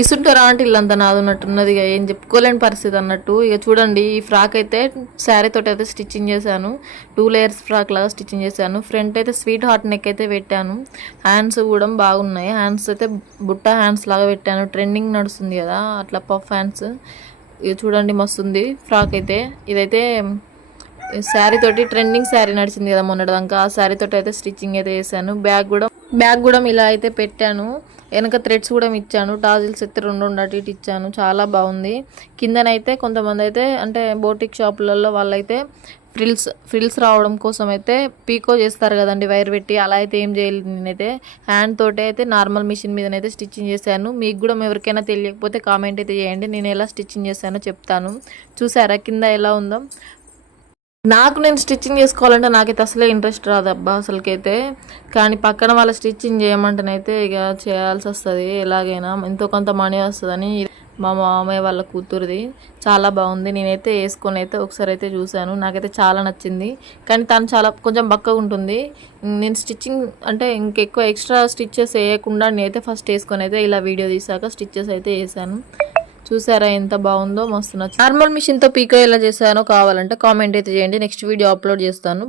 ఇసుంటారా అంటే ఇల్లంతా నాది ఉన్నట్టున్నది, ఇక ఏం చెప్పుకోలేని పరిస్థితి అన్నట్టు. ఇక చూడండి, ఈ ఫ్రాక్ అయితే శారీ తోటి అయితే స్టిచ్చింగ్ చేశాను. 2 లేయర్స్ ఫ్రాక్ లాగా స్టిచ్చింగ్ చేశాను. ఫ్రంట్ అయితే స్వీట్ హార్ట్ నెక్ అయితే పెట్టాను. హ్యాండ్స్ కూడా బాగున్నాయి. హ్యాండ్స్ అయితే బుట్ట హ్యాండ్స్ లాగా పెట్టాను. ట్రెండింగ్ నడుస్తుంది కదా అట్లా పఫ్ హ్యాండ్స్. ఇక చూడండి మస్తుంది ఫ్రాక్ అయితే. ఇదైతే శారీ తోటి ట్రెండింగ్ శారీ నడిచింది కదా మొన్నటిదాకా, ఆ శారీ తోటి అయితే స్టిచ్చింగ్ అయితే చేశాను. బ్యాగ్ కూడా ఇలా అయితే పెట్టాను. వెనక థ్రెడ్స్ కూడా ఇచ్చాను. టాజిల్స్ అయితే 2 అటు ఇటు ఇచ్చాను. చాలా బాగుంది. కిందనైతే కొంతమంది అయితే అంటే బోటిక్ షాపులలో వాళ్ళైతే ఫ్రిల్స్ రావడం కోసం అయితే పీకో చేస్తారు కదండి వైర్ పెట్టి, అలా అయితే ఏం చేయలేదు. నేనైతే హ్యాండ్ తోటి అయితే నార్మల్ మిషన్ మీదనైతే స్టిచ్చింగ్ చేశాను. మీకు కూడా ఎవరికైనా తెలియకపోతే కామెంట్ అయితే చేయండి, నేను ఎలా స్టిచ్చింగ్ చేశానో చెప్తాను. చూసారా కింద ఎలా ఉందో. నేను స్టిచ్చింగ్ చేసుకోవాలంటే నాకైతే అసలే ఇంట్రెస్ట్ రాదు అబ్బా అసలుకైతే. కానీ పక్కన వాళ్ళ స్టిచ్చింగ్ చేయమంటేనైతే ఇక చేయాల్సి వస్తుంది ఎలాగైనా, ఎంతో కొంత మనీ వస్తుందని. మా మామయ్య వాళ్ళ కూతురుది చాలా బాగుంది. నేనైతే వేసుకొని అయితే ఒకసారి అయితే చూశాను, నాకైతే చాలా నచ్చింది. కానీ తను చాలా కొంచెం బక్కగా ఉంటుంది. నేను స్టిచ్చింగ్ అంటే ఇంకెక్కువ ఎక్స్ట్రా స్టిచ్చెస్ వేయకుండా నేనైతే ఫస్ట్ వేసుకొని అయితే ఇలా వీడియో తీసాక స్టిచ్చెస్ అయితే వేసాను. చూసారా ఎంత బాగుందో, మస్తు నచ్చింది. నార్మల్ మిషన్తో పీకో ఎలా చేశానో కావాలంటే కామెంట్ అయితే చేయండి, నెక్స్ట్ వీడియో అప్లోడ్ చేస్తాను.